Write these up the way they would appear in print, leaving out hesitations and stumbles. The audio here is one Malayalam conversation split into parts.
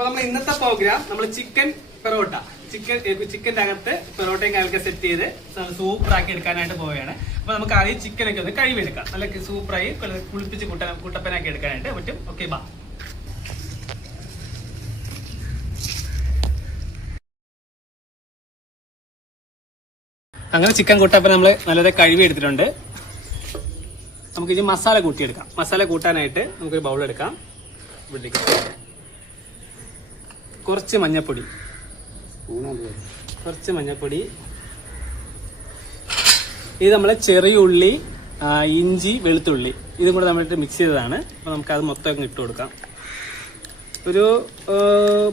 അപ്പൊ നമ്മൾ ഇന്നത്തെ പ്രോഗ്രാം നമ്മൾ ചിക്കൻ പെറോട്ട ചിക്കൻ്റെ അകത്ത് പെറോട്ടയും കാര്യമൊക്കെ സെറ്റ് ചെയ്ത് സൂപ്പർ ആക്കി എടുക്കാനായിട്ട് പോവുകയാണ്. അപ്പൊ നമുക്ക് ആദ്യം ചിക്കനൊക്കെ ഒന്ന് കഴുകിയെടുക്കാം. നല്ല സൂപ്പറായി കുളിപ്പിച്ച് കുട്ടപ്പനാക്കി എടുക്കാനായിട്ട് പറ്റും. ഓക്കെ, ബാ. അങ്ങനെ ചിക്കൻ കുട്ടപ്പൻ നമ്മൾ നല്ലത് കഴുകി എടുത്തിട്ടുണ്ട്. നമുക്ക് ഇനി മസാല കൂട്ടിയെടുക്കാം. മസാല കൂട്ടാനായിട്ട് നമുക്കൊരു ബൗൾ എടുക്കാം. കുറച്ച് മഞ്ഞപ്പൊടി, ഇത് നമ്മളെ ചെറിയ ഉള്ളി, ഇഞ്ചി, വെളുത്തുള്ളി ഇതും കൂടെ നമ്മളിട്ട് മിക്സ് ചെയ്തതാണ്. അപ്പോൾ നമുക്കത് മൊത്തം ഇട്ട് കൊടുക്കാം. ഒരു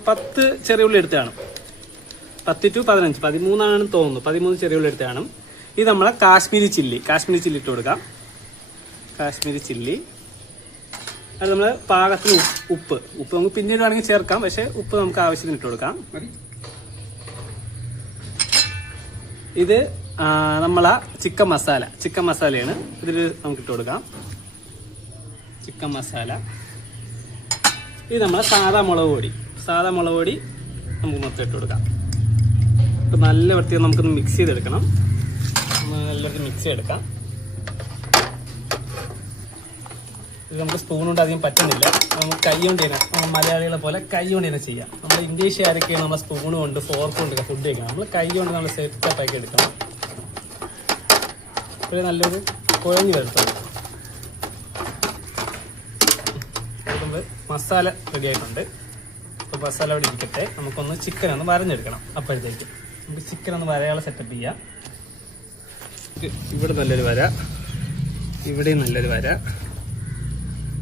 10 ചെറിയ ഉള്ളി എടുത്ത് കാണും. 10 to 15, 13 തോന്നുന്നു. 13 ചെറിയ ഉള്ളി എടുത്ത് കാണും. ഇത് നമ്മളെ കാശ്മീരി ചില്ലി ഇട്ട് കൊടുക്കാം. കാശ്മീരി ചില്ലി, അത് നമ്മൾ പാകത്തിന് ഉപ്പ് നമുക്ക് പിന്നീട് വേണമെങ്കിൽ ചേർക്കാം. പക്ഷെ ഉപ്പ് നമുക്ക് ആവശ്യത്തിന് ഇട്ട് കൊടുക്കാം. ഇത് നമ്മളെ ചിക്കൻ മസാലയാണ്. ഇതിൽ നമുക്ക് ഇട്ട് കൊടുക്കാം ചിക്കൻ മസാല. ഇത് നമ്മളെ സാധാ മുളക് പൊടി നമുക്ക് മൊത്തം ഇട്ട് കൊടുക്കാം. ഇപ്പം നല്ല വൃത്തിയിൽ നമുക്കൊന്ന് മിക്സ് ചെയ്തെടുക്കണം. നല്ല മിക്സ് ചെയ്തെടുക്കാം. ഇത് നമുക്ക് സ്പൂൺ കൊണ്ട് അധികം പറ്റുന്നില്ല. നമുക്ക് കൈ കൊണ്ട് തന്നെ, മലയാളികളെ പോലെ കൈ കൊണ്ട് തന്നെ ചെയ്യാം. നമ്മൾ ഇംഗ്ലീഷുകാരൊക്കെയാണ് നമ്മൾ സ്പൂൺ കൊണ്ട് ഫോർക്ക് കൊണ്ട് ഫുഡ് കഴിക്കണം. നമ്മൾ കൈ കൊണ്ട് നമ്മൾ സെറ്റപ്പ് ആക്കി എടുക്കണം. ഒരു നല്ലൊരു കുഴഞ്ഞു വരത്തുള്ളൂ. മസാല റെഡി ആയിട്ടുണ്ട്. അപ്പോൾ മസാല അവിടെ ഇരിക്കട്ടെ. നമുക്കൊന്ന് ചിക്കൻ ഒന്ന് വരഞ്ഞെടുക്കണം. അപ്പോഴത്തേക്ക് നമുക്ക് ചിക്കൻ ഒന്ന് വരയാളെ സെറ്റപ്പ് ചെയ്യാം. ഇവിടെ നല്ലൊരു വര, ഇവിടെയും നല്ലൊരു വര.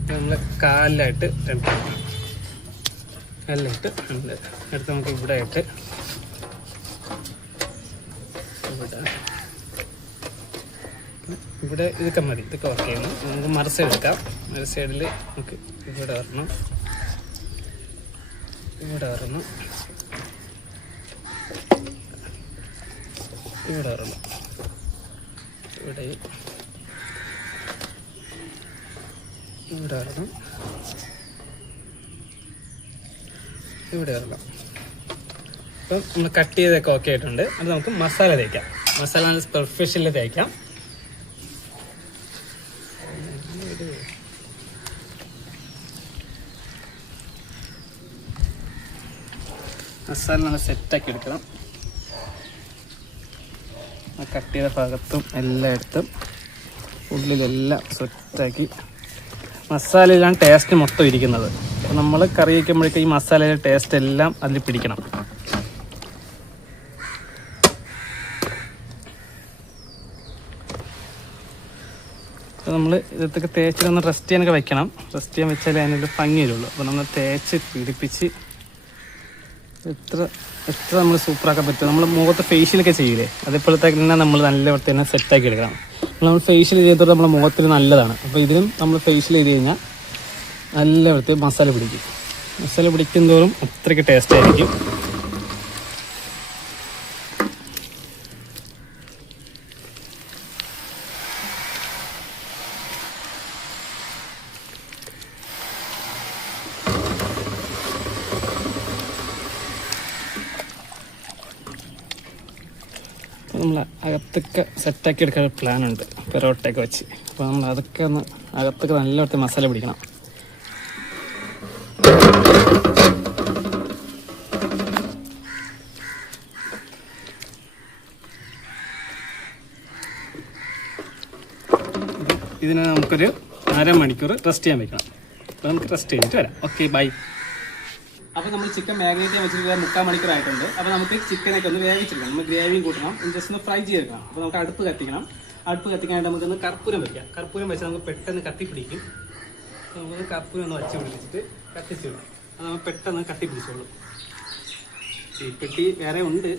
നമ്മൾ കാലിലായിട്ട് എടുത്ത് നമുക്ക് ഇവിടെ ആയിട്ട് ഇവിടെ ഇതൊക്കെ മതി. ഇതൊക്കെ വർക്ക് ചെയ്യുന്നു. നമുക്ക് മറു സൈഡ് എടുക്കാം. മറു സൈഡിൽ നമുക്ക് ഇവിടെ വരണം, ഇവിടെ വരണം. ഇവിടെ വരണം. അപ്പം നമ്മൾ കട്ട് ചെയ്തൊക്കെ ഓക്കെ ആയിട്ടുണ്ട്. അത് നമുക്ക് മസാല തേക്കാം. മസാല നല്ല പെർഫെക്ഷനിൽ തേക്കാം. മസാല നല്ല സെറ്റാക്കി എടുക്കണം. കട്ട് ചെയ്ത ഭാഗത്തും എല്ലായിടത്തും ഉള്ളിലെല്ലാം സെറ്റാക്കി. മസാലയിലാണ് ടേസ്റ്റ് മൊത്തം ഇരിക്കുന്നത്. അപ്പോൾ നമ്മൾ കറി വയ്ക്കുമ്പോഴേക്കും ഈ മസാലയിലെ ടേസ്റ്റ് എല്ലാം അതിൽ പിടിക്കണം. അപ്പോൾ നമ്മൾ ഇതൊക്കെ തേച്ചിട്ടൊന്ന് റെസ്റ്റ് ചെയ്യാനൊക്കെ വെക്കണം. റെസ്റ്റ് ചെയ്യാൻ വെച്ചാലേ അതിനൊരു ഭംഗി വരുള്ളൂ. അപ്പോൾ നമ്മൾ തേച്ച് പിടിപ്പിച്ച് എത്ര നമ്മൾ സൂപ്പറാക്കാൻ പറ്റും. നമ്മൾ മുഖത്ത് ഫേഷ്യലൊക്കെ ചെയ്യില്ലേ, അതേപോലത്തേക്ക് തന്നെ നമ്മൾ നല്ല വൃത്തി തന്നെ സെറ്റാക്കി എടുക്കണം. നമ്മൾ ഫേഷ്യൽ ചെയ്തിട്ട് നമ്മുടെ മുഖത്തിന് നല്ലതാണ്. അപ്പോൾ ഇതിനും നമ്മൾ ഫേഷ്യൽ ചെയ്ത് കഴിഞ്ഞാൽ നല്ല വൃത്തി മസാല പിടിക്കും. മസാല പിടിക്കുന്തോറും അത്രയ്ക്ക് ടേസ്റ്റ് ആയിരിക്കും. നമ്മൾ അകത്തൊക്കെ സെറ്റാക്കി എടുക്കാൻ പ്ലാനുണ്ട് പെറോട്ടയൊക്കെ വെച്ച്. അപ്പോൾ നമ്മൾ അതൊക്കെ ഒന്ന് അകത്തൊക്കെ നല്ല വൃത്തി മസാല പിടിക്കണം. ഇതിനെ നമുക്കൊരു അരമണിക്കൂർ റെസ്റ്റ് ചെയ്യാൻ വെക്കണം. അപ്പോൾ നമുക്ക് റെസ്റ്റ് ചെയ്തിട്ട് വരാം. Okay, bye. അപ്പോൾ നമ്മൾ ചിക്കൻ മാരിനേറ്റ് ചെയ്യാൻ വെച്ചിട്ട് 3/4 മണിക്കൂർ ആയിട്ടുണ്ട്. അപ്പോൾ നമുക്ക് ചിക്കനൊക്കെ ഒന്ന് വേവിച്ചെടുക്കണം. നമ്മൾ ഗ്രേവിയും കൂട്ടണം, ജസ്റ്റ് ഒന്ന് ഫ്രൈ ചെയ്തെടുക്കണം. അപ്പോൾ നമുക്ക് അടുപ്പ് കത്തിക്കണം. അടുപ്പ് കത്തിക്കാനായിട്ട് നമുക്കൊന്ന് കർപ്പൂരം വെക്കാം. കർപ്പൂരം വെച്ചാൽ നമുക്ക് പെട്ടെന്ന് കത്തിപ്പിടിക്കും. നമുക്കൊന്ന് കർപ്പൂരം ഒന്ന് വച്ച് പിടിപ്പിച്ചിട്ട് കത്തിച്ച് വിടാം. അത് നമുക്ക് പെട്ടെന്ന് കത്തിപ്പിടിച്ചോളും. തീപ്പെട്ടി വേറെ ഉണ്ട്.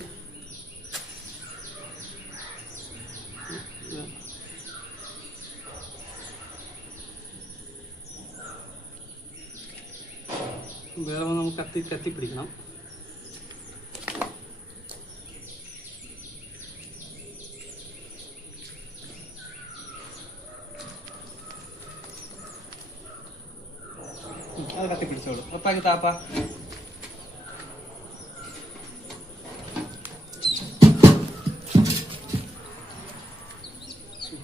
വേറെ നമുക്ക് കത്തിപ്പിടിക്കണം. അത് കത്തിപ്പിടിച്ചോളൂ. അപ്പാക്കി താപ്പ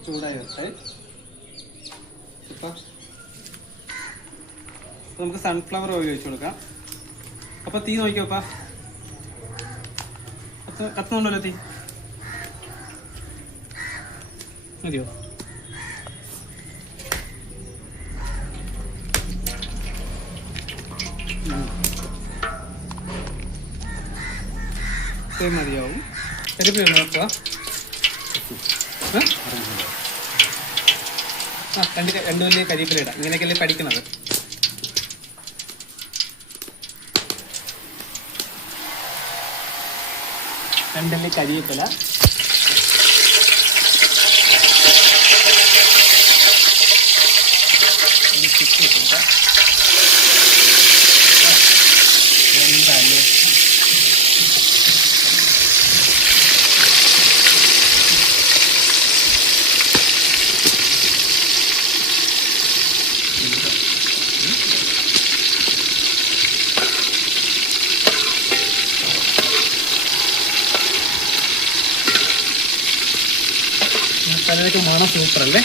ചൂടായി വരട്ടെ. ഇപ്പം നമുക്ക് സൺഫ്ലവർ ഓയിൽ ഒഴിച്ചു കൊടുക്കാം. അപ്പൊ തീ നോക്കിയോപ്പാ, കത്തുന്നുണ്ടല്ലോ തീ. മതിയോ? മതിയാവും. കരിവേപ്പില നോക്കുക. രണ്ട് വലിയ കരിവേപ്പില ഇടാം. ഇങ്ങനെയൊക്കെയല്ലേ പഠിക്കുന്നത്. രണ്ടല്ലേ കരിവേപ്പില. എന്തായാലും മസാലയൊക്കെ മണം സൂപ്പറല്ലേ?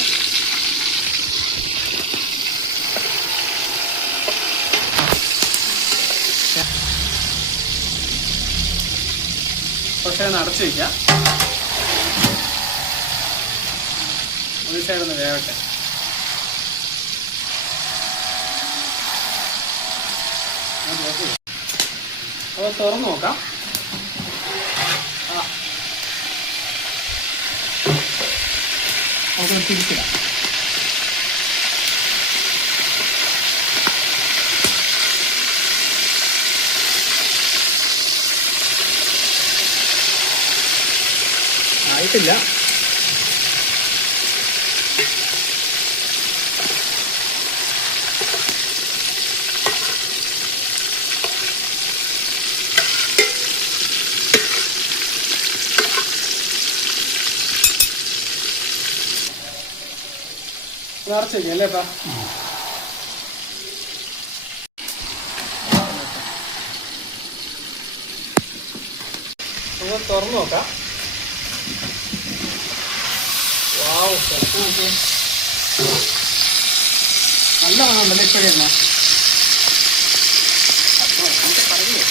പക്ഷേ ഒന്ന് അടച്ചു വയ്ക്കാം. ഒരു സൈഡൊന്ന് വേവട്ടെ. അപ്പോൾ തുറന്നു നോക്കാം. നമുക്കൊന്ന് തിരിച്ചിടാം. ആയിട്ടില്ല. നിറച്ചു അല്ലേപ്പാ? നമുക്ക് തുറന്നു നോക്കാം. നല്ല മണമുണ്ടല്ലേ ഇപ്പോഴെന്നാ? പറയൂ.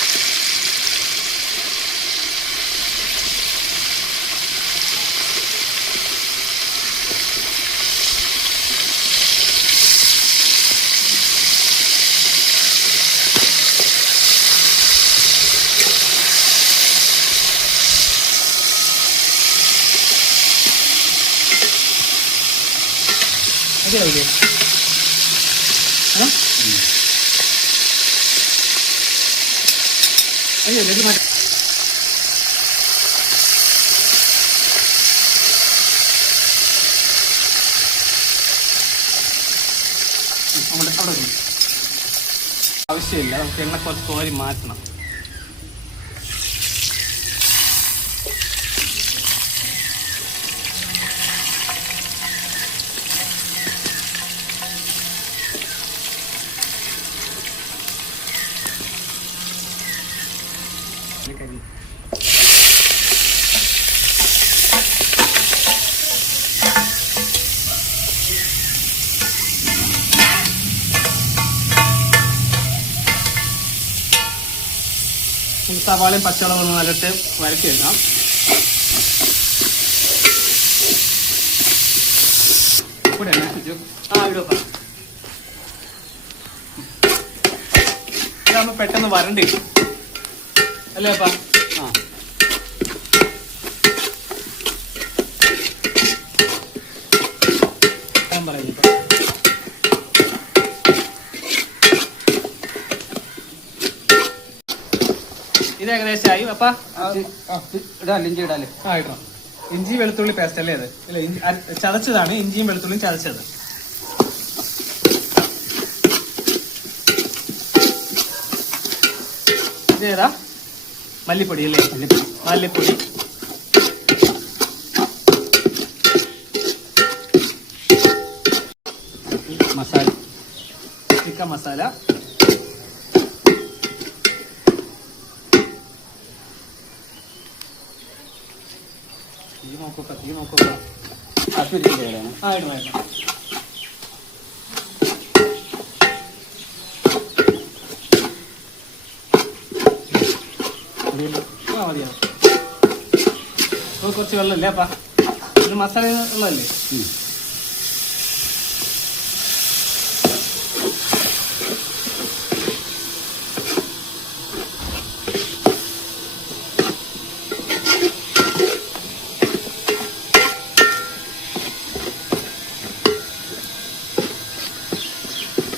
മതിയാവില്ലേ? അയ്യോ ഇത് മതി. ആവശ്യമില്ല. നമുക്ക് എണ്ണ കുറച്ച് കോരി മാറ്റണം. സവാളയും പച്ചമുളകും നല്ലട്ട് വരട്ടി വെക്കാം. ഇവിടെ ഇതാകുമ്പോ പെട്ടെന്ന് വരണ്ടി അല്ലേ അപ്പാ? ഞാൻ പറയുന്നു ഇത് ഏകദേശമായി. അപ്പാ ഇഞ്ചി ഇടാല്ലേ? ഇടണം. ഇഞ്ചി വെളുത്തുള്ളി പേസ്റ്റ് അല്ലേ അത്? അല്ല, ചതച്ചതാണ്. ഇഞ്ചിയും വെളുത്തുള്ളിയും ചതച്ചത്. ഇതേതാ? മല്ലിപ്പൊടി അല്ലേ? മല്ലിപ്പൊടി. മസാല, ചിക്കൻ മസാല, തീ നോക്കുക. ആയിട്ട് മതിയാ കുറച്ച് വെള്ളമല്ലേ അപ്പാ ഇത് മസാല ഉള്ളതല്ലേ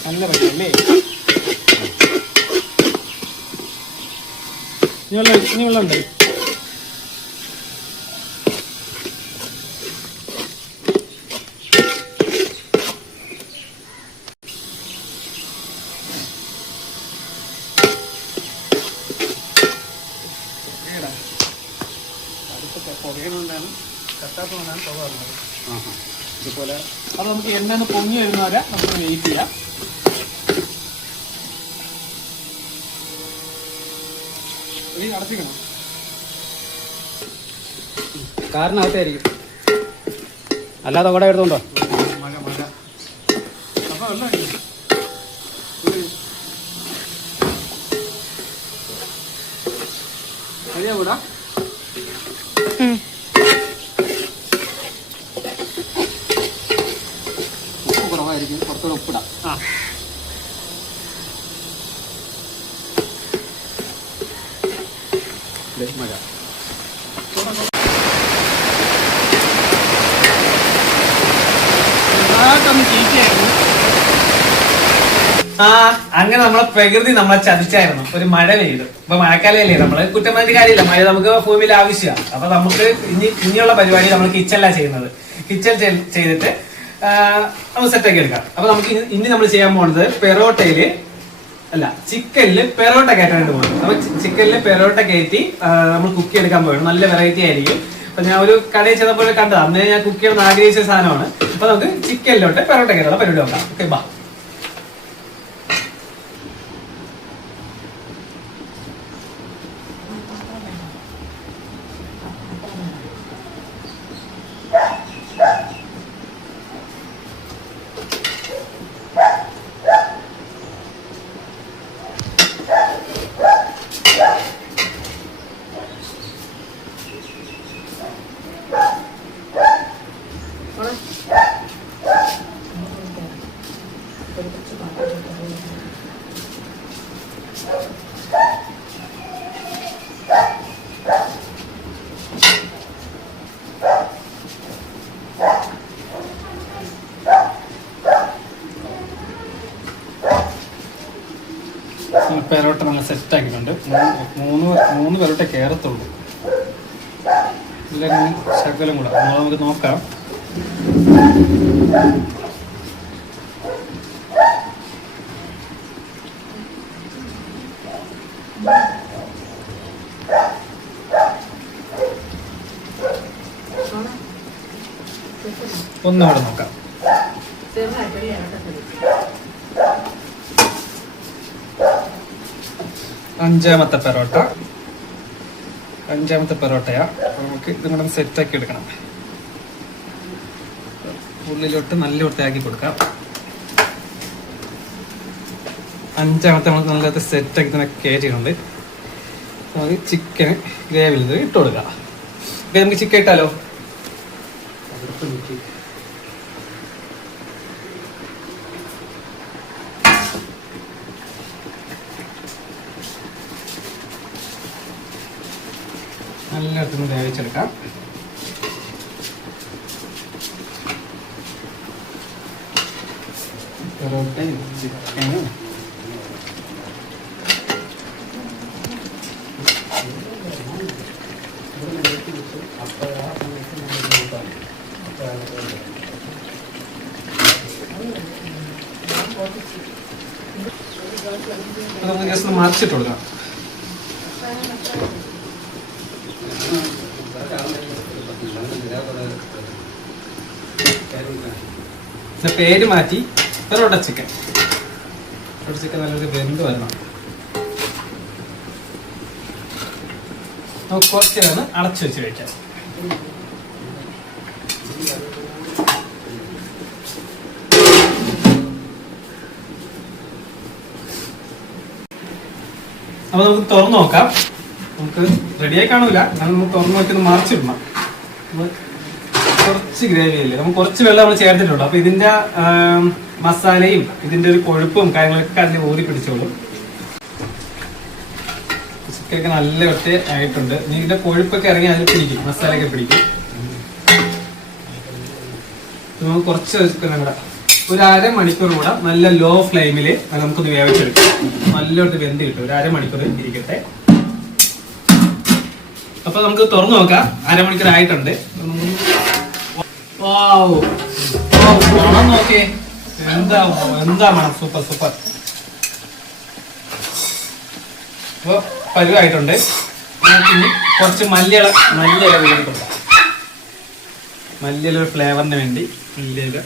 നല്ല പറ്റിയല്ലേ ഇനി വെള്ളം ഉണ്ട് പുകയുകൊണ്ടാണ് കത്താത്തതുകൊണ്ടാണ് പുക വരുന്നത് ഇതുപോലെ. അത് നമുക്ക് എണ്ണ പൊങ്ങി വരുന്നവരെ നമുക്ക് വെയിറ്റ് ചെയ്യാം. അടച്ചിക്കണം കാറിനകത്തായിരിക്കും, അല്ലാതെ അവിടെ എടുത്തോണ്ടോ. മഴ അപ്പൊ വെള്ളം മതിയാ കൂടാ. ഉപ്പ് കുറവായിരിക്കും, കുറച്ചുകൂടെ ഉപ്പിടാം. മഴ അങ്ങനെ നമ്മളെ പ്രകൃതി നമ്മളെ ചതിച്ചായിരുന്നു. ഒരു മഴ പെയ്തു. ഇപ്പൊ മഴക്കാലല്ലേ, നമ്മള് കുറ്റം പറഞ്ഞ കാര്യമില്ല, മഴ നമുക്ക് ഭൂമിയിൽ ആവശ്യമാണ്. അപ്പൊ നമുക്ക് ഇനിയുള്ള പരിപാടി നമ്മൾ കിച്ചണിലാണ് ചെയ്യുന്നത്. കിച്ചൺ ചെയ്തിട്ട് നമുക്ക് സെറ്റാക്കി എടുക്കാം. അപ്പൊ നമുക്ക് ഇനി നമ്മൾ ചെയ്യാൻ പോകുന്നത് ചിക്കനില് പെറോട്ട കയറ്റാനായിട്ട് പോകുന്നത്. അപ്പൊ ചിക്കനില് പെറോട്ട കയറ്റി നമ്മൾ കുക്ക് ചെയ്തെടുക്കാൻ പോകണം. നല്ല വെറൈറ്റി ആയിരിക്കും. അപ്പൊ ഞാൻ ഒരു കടയിൽ ചെന്നപ്പോൾ കണ്ടത്, അന്നേ ഞാൻ കുക്ക് ചെയ്യണമെന്ന് ആഗ്രഹിച്ച സാധനമാണ്. അപ്പൊ നമുക്ക് ചിക്കനിലോട്ട് പെറോട്ട കയറ്റാനുള്ള പരിപാടി നോക്കാം. ഓക്കെ, ബാ. പെറോട്ട നമ്മൾ സെറ്റ് ആക്കിയിട്ടുണ്ട്. മൂന്ന് പെറോട്ട കയറത്തുള്ളൂ. ഇല്ലെങ്കിൽ ശകലം കൂടെ നമുക്ക് നോക്കാം. ഒന്നുകൂടെ നോക്കാം. അഞ്ചാമത്തെ പെറോട്ടയാ. നമുക്ക് ഇതും കൂടെ സെറ്റാക്കി എടുക്കണം. ഉള്ളിലോട്ട് നല്ല വൃത്തിയാക്കി കൊടുക്കാം. അഞ്ചാമത്തെ നമ്മൾ നല്ല സെറ്റാക്കി തന്നെ കയറ്റിയിട്ടുണ്ട്. നമുക്ക് ചിക്കൻ ഗ്രേവിയിൽ ഇത് ഇട്ട് കൊടുക്കാം. നമുക്ക് ചിക്കൻ ഇട്ടാലോ? എല്ലായിടത്തും വേവിച്ചെടുക്കാം. പൊറോട്ടയും ചിക്കനും നമുക്ക് ജസ്റ്റ് മറിച്ചിട്ട് കൊടുക്കാം. പേര് മാറ്റി പെറോട്ട ചിക്കൻ നല്ലൊരു വെന്ത് വരണം. നമുക്ക് കുറച്ച് നേരം അടച്ചു വെച്ച് കഴിക്കാം. അപ്പൊ നമുക്ക് തുറന്നു നോക്കാം. നമുക്ക് റെഡിയായി കാണൂല, കാരണം നമുക്ക് തുറന്നു നോക്കി മറിച്ചിടണം. കുറച്ച് ഗ്രേവി അല്ലേ, നമുക്ക് കുറച്ച് വെള്ളം നമ്മൾ ചേർത്തിട്ടുണ്ട്. അപ്പൊ ഇതിന്റെ മസാലയും ഇതിന്റെ ഒരു കൊഴുപ്പും കാര്യങ്ങളൊക്കെ അതിൽ ഊറി പിടിച്ചോളും. ചിക്കനൊക്കെ നല്ല ഒറ്റ ആയിട്ടുണ്ട്. ഇതിന്റെ കൊഴുപ്പൊക്കെ ഇറങ്ങി അതിൽ പിടിക്കും, മസാലയൊക്കെ പിടിക്കും. നമുക്ക് കുറച്ച് ചിക്കൻ കൂടെ ഒരു അരമണിക്കൂർ കൂടെ നല്ല ലോ ഫ്ലെയിമിൽ നമുക്കൊന്ന് വേവിച്ചെടുക്കാം. നല്ലോട്ട് വെന്ത് കിട്ടും. ഒരു അരമണിക്കൂർ ഇരിക്കട്ടെ. അപ്പൊ നമുക്ക് തുറന്നു നോക്കാം. അരമണിക്കൂർ ആയിട്ടുണ്ട്. മണം നോക്കിയേ, എന്താ മണം, സൂപ്പർ സൂപ്പർ. അപ്പൊ പരുവായിട്ടുണ്ട്. കുറച്ച് മല്ലിയില വീട് കൊടുക്കാം. മല്ലിയില ഒരു ഫ്ലേവറിന് വേണ്ടി മല്ലിയില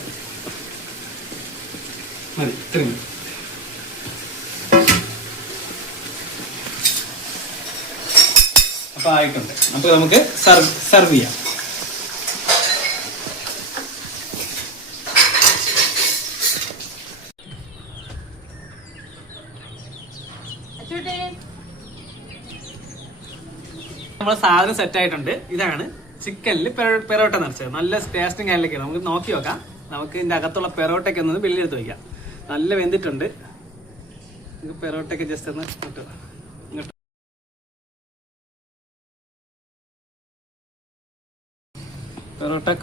മതി, ഇത്രയും. അപ്പൊ ആയിട്ടുണ്ട്. അപ്പൊ നമുക്ക് സെർവ് ചെയ്യാം. നമ്മളെ സാധനം സെറ്റ് ആയിട്ടുണ്ട്. ഇതാണ് ചിക്കനിൽ പെറോട്ട നിറച്ചത്. നല്ല ടേസ്റ്റും കാര്യങ്ങളൊക്കെയാണ്. നമുക്ക് നോക്കി നോക്കാം. നമുക്ക് ഇതിന്റെ അകത്തുള്ള പെറോട്ടയ്ക്ക് ഒന്ന് വെള്ളിയെടുത്ത് വയ്ക്കാം. നല്ല വെന്തിട്ടുണ്ട്. നമുക്ക് പെറോട്ടയ്ക്ക് ജസ്റ്റ് ഒന്ന് ഇങ്ങോട്ട്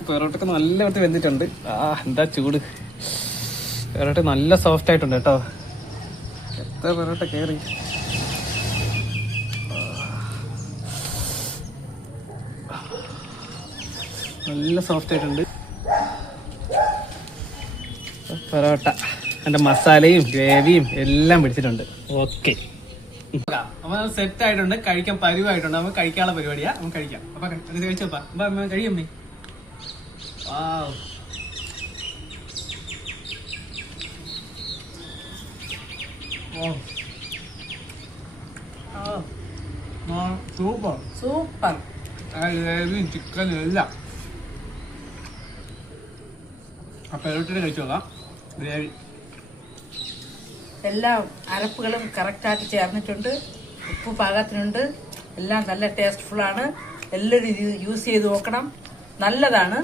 പെറോട്ടക്ക് നല്ല വെന്തിട്ടുണ്ട്. എന്താ ചൂട്. പെറോട്ട നല്ല സോഫ്റ്റ് ആയിട്ടുണ്ട് കേട്ടോ. എത്ര പെറോട്ട കയറി. നല്ല സോഫ്റ്റ് ആയിട്ടുണ്ട് പൊറോട്ട. അതിന്റെ മസാലയും ഗ്രേവിയും എല്ലാം പിടിച്ചിട്ടുണ്ട്. ഓക്കെ, അപ്പൊ സെറ്റ് ആയിട്ടുണ്ട്. കഴിക്കാൻ പരുവായിട്ടുണ്ട്. നമുക്ക് കഴിക്കാനുള്ള പരിപാടിയാ. നമുക്ക് കഴിക്കാം. അപ്പൊ കഴിച്ചോപ്പാ. കഴിയമ്മേ. Super super. ഗ്രേവിയും ചിക്കനും എല്ലാം. അപ്പൊ പെറോട്ടയുടെ കഴിച്ചോളാം. ഗ്രേവി എല്ലാ അരപ്പുകളും കറക്റ്റായിട്ട് ചേർന്നിട്ടുണ്ട്. ഉപ്പ് പാകത്തിനുണ്ട്. എല്ലാം നല്ല ടേസ്റ്റ്ഫുള്ളാണ്. എല്ലാവരും ഇത് യൂസ് ചെയ്ത് നോക്കണം. നല്ലതാണ്.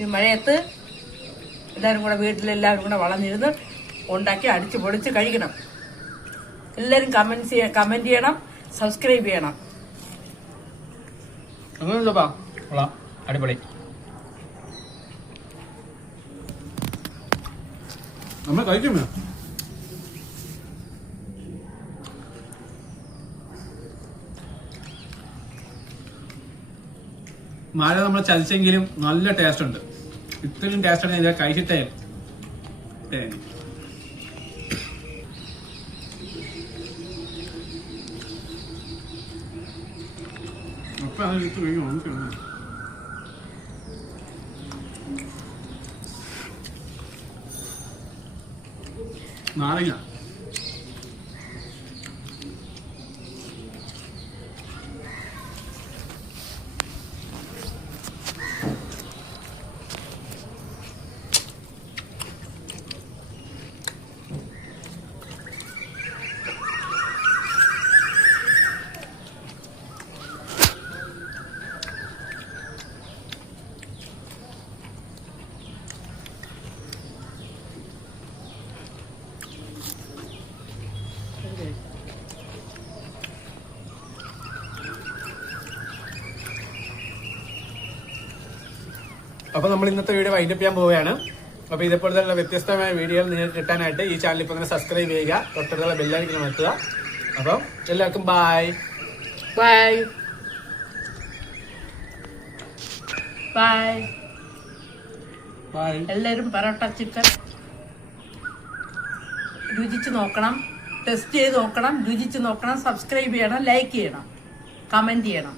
ഈ മഴയത്ത് എല്ലാവരും കൂടെ വീട്ടിലെല്ലാവരും കൂടെ വളർന്നിരുന്ന് ഉണ്ടാക്കി അടിച്ച് പൊടിച്ച് കഴിക്കണം. എല്ലാവരും കമൻറ്റ് ചെയ്യണം, സബ്സ്ക്രൈബ് ചെയ്യണം. അടിപൊളി. നമ്മൾ കഴിക്കുമോ? മഴ നമ്മൾ ചതിച്ചെങ്കിലും നല്ല ടേസ്റ്റ് ഉണ്ട്. ഇത്രയും ടേസ്റ്റ് ആണ് ഞാൻ കഴിച്ചിട്ടേ. അപ്പൊ അത് ഇട്ട് കഴിക്കും. നാരങ്ങ അപ്പൊ നമ്മൾ ഇന്നത്തെ വീഡിയോ വൈൻഡപ്പ് ചെയ്യാൻ പോവുകയാണ്. അപ്പൊ ഇതേപോലത്തെ വ്യത്യസ്തമായ വീഡിയോകൾ നിങ്ങൾക്ക് കിട്ടാനായിട്ട് ഈ ചാനൽ ഇപ്പോൾ തന്നെ സബ്സ്ക്രൈബ് ചെയ്യുക. തൊട്ടടുത്തുള്ള ബെല്ലൈക്കൺ അമർത്തുക. അപ്പം എല്ലാവർക്കും ബൈ ബൈ ബൈ. ബൈ. എല്ലാവരും പൊറോട്ട ചിക്കൻ രുചിച്ച് നോക്കണം, ടെസ്റ്റ് ചെയ്ത് നോക്കണം, രുചിച്ച് നോക്കണം, സബ്സ്ക്രൈബ് ചെയ്യണം, ലൈക്ക് ചെയ്യണം, കമൻറ്റ് ചെയ്യണം.